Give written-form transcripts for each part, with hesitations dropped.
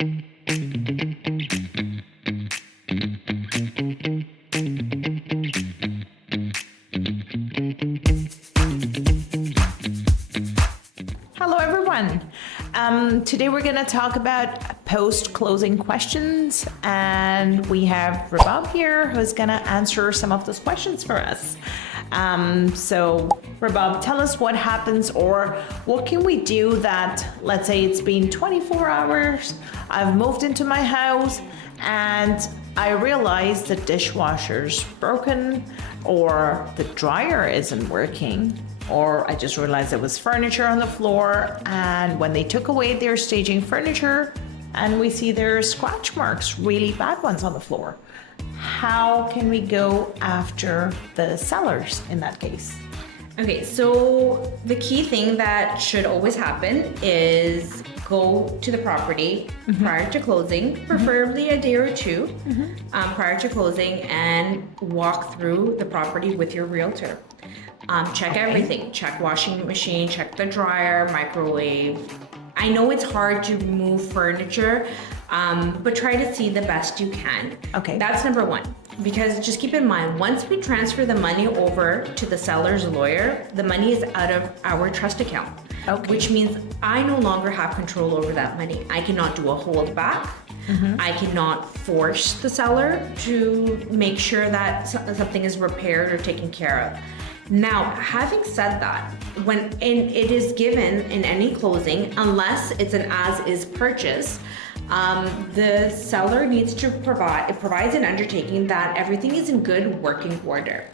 Hello, everyone. Today we're going to talk about post-closing questions, and we have Rabab here who's going to answer some of those questions for us. So Rabab, tell us what happens, or what can we do that, let's say it's been 24 hours, I've moved into my house, and I realize the dishwasher's broken, or the dryer isn't working, or I just realized there was furniture on the floor, and when they took away their staging furniture, and we see there's scratch marks, really bad ones on the floor. How can we go after the sellers in that case? Okay, so the key thing that should always happen is go to the property prior to closing, preferably a day or two prior to closing, and walk through the property with your realtor. Check everything, check washing machine, check the dryer, microwave. I know it's hard to move furniture, but try to see the best you can. Okay. That's number one. Because just keep in mind, once we transfer the money over to the seller's lawyer, the money is out of our trust account. Okay. Which means I no longer have control over that money. I cannot do a holdback. I cannot force the seller to make sure that something is repaired or taken care of. Now, having said that, when it is given in any closing, unless it's an as-is purchase, the seller needs to provides an undertaking that everything is in good working order.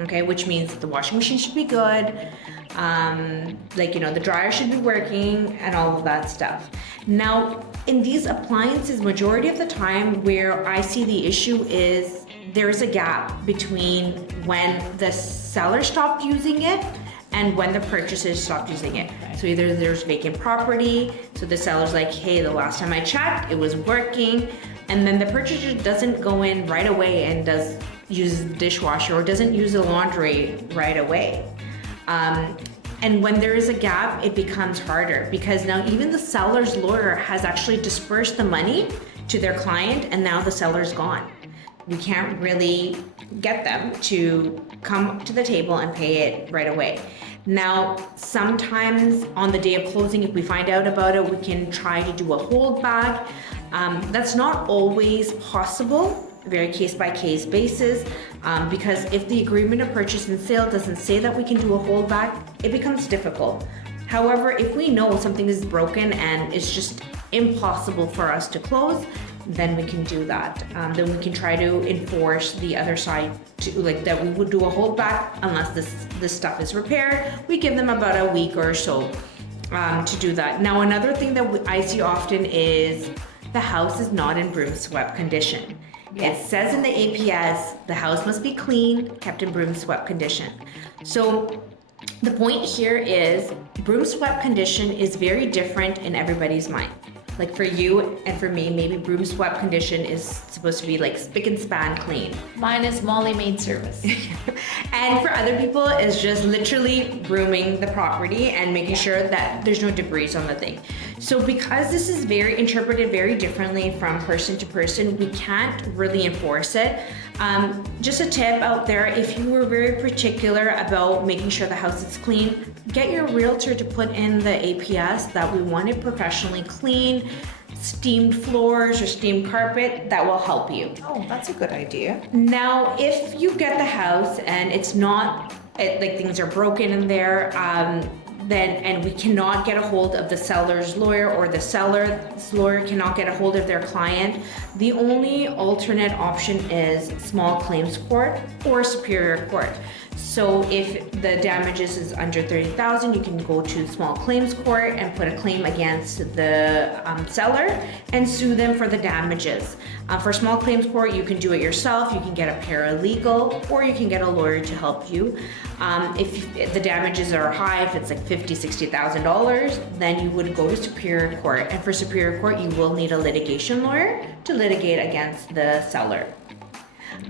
Okay, which means the washing machine should be good, the dryer should be working, and all of that stuff. Now, in these appliances, majority of the time where I see the issue is there's a gap between when the seller stopped using it and when the purchasers stopped using it. Okay. So either there's vacant property, so the seller's like, hey, the last time I checked, it was working, and then the purchaser doesn't go in right away and use the dishwasher or doesn't use the laundry right away. And when there is a gap, it becomes harder because now even the seller's lawyer has actually dispersed the money to their client, and now the seller's gone. We can't really get them to come to the table and pay it right away. Now, sometimes on the day of closing, if we find out about it, we can try to do a holdback. That's not always possible, very case by case basis, because if the agreement of purchase and sale doesn't say that we can do a holdback, it becomes difficult. However, if we know something is broken and it's just impossible for us to close, then we can do that. Then we can try to enforce the other side to that we would do a holdback unless this stuff is repaired. We give them about a week or so to do that. Now, another thing that I see often is the house is not in broom swept condition. Yes. It says in the APS the house must be clean, kept in broom swept condition. So the point here is broom swept condition is very different in everybody's mind. Like for you and for me, maybe broom swept condition is supposed to be like spick and span clean. Mine is Molly Maid Service. And for other people, it's just literally brooming the property and making sure that there's no debris on the thing. So because this is interpreted very differently from person to person, we can't really enforce it. Just a tip out there, if you were very particular about making sure the house is clean, get your realtor to put in the APS that we want it professionally clean, steamed floors or steamed carpet. That will help you. Oh, that's a good idea. Now, if you get the house and it's not, like things are broken in there, and we cannot get a hold of the seller's lawyer, or the seller's lawyer cannot get a hold of their client, the only alternate option is small claims court or superior court. So if the damages is under $30,000, you can go to small claims court and put a claim against the seller and sue them for the damages. For small claims court, you can do it yourself. You can get a paralegal, or you can get a lawyer to help you. If the damages are high, if it's like $50,000, $60,000, then you would go to superior court. And for superior court, you will need a litigation lawyer to litigate against the seller.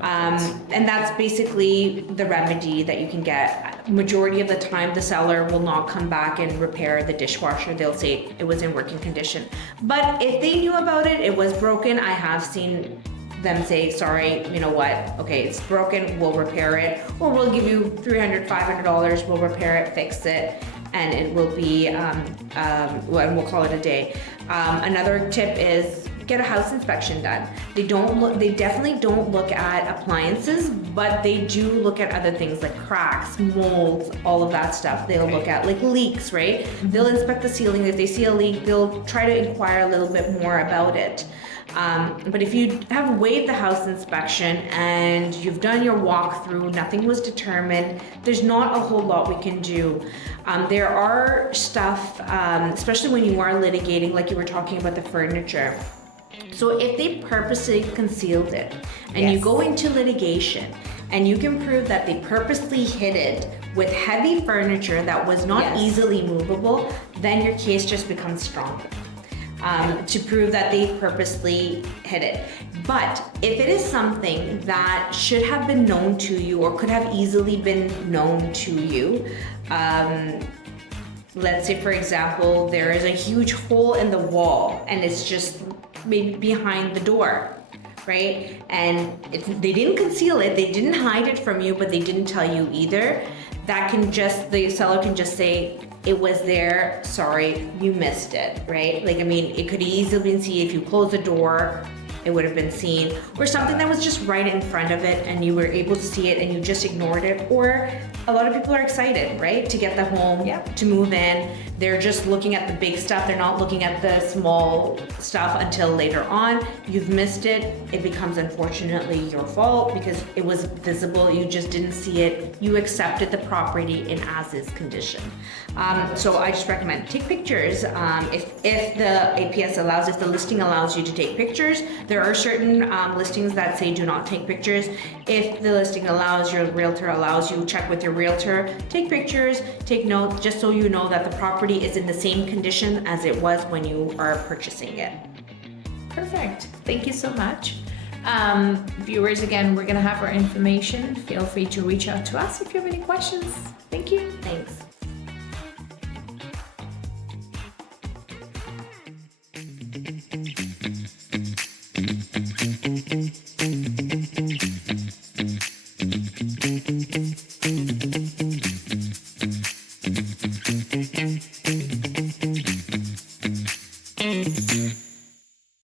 And that's basically the remedy that you can get majority of the time the seller will not come back and repair the dishwasher. They'll say it was in working condition. But if they knew about it, it was broken, I have seen them say, sorry, you know what, okay, it's broken, we'll repair it, or we'll give you $300, $500, we'll repair it, fix it, and it will be, and we'll call it a day. Another tip is get a house inspection done. They definitely don't look at appliances, but they do look at other things like cracks, molds, all of that stuff. They'll look at like leaks, right? They'll inspect the ceiling. If they see a leak, they'll try to inquire a little bit more about it. But if you have waived the house inspection and you've done your walkthrough, nothing was determined, there's not a whole lot we can do. There are stuff, especially when you are litigating, like you were talking about the furniture. So if they purposely concealed it and you go into litigation and you can prove that they purposely hid it with heavy furniture that was not easily movable, then your case just becomes stronger. To prove that they purposely hid it. But if it is something that should have been known to you or could have easily been known to you, let's say for example, there is a huge hole in the wall and it's just maybe behind the door, right? And they didn't conceal it, they didn't hide it from you, but they didn't tell you either. The seller can just say, it was there, sorry, you missed it, right? Like, I mean, it could easily been seen if you closed the door, it would have been seen, or something that was just right in front of it and you were able to see it and you just ignored it. Or a lot of people are excited, right? To get the home, to move in. They're just looking at the big stuff. They're not looking at the small stuff until later on. You've missed it. It becomes unfortunately your fault because it was visible. You just didn't see it. You accepted the property in as-is condition. So I just recommend take pictures. If the APS allows, if the listing allows you to take pictures, there are certain listings that say do not take pictures. If the listing allows, your realtor allows you, check with your realtor, take pictures, take notes, just so you know that the property is in the same condition as it was when you are purchasing it. Perfect. Thank you so much. Viewers, again, we're going to have our information. Feel free to reach out to us if you have any questions. Thank you. Thanks.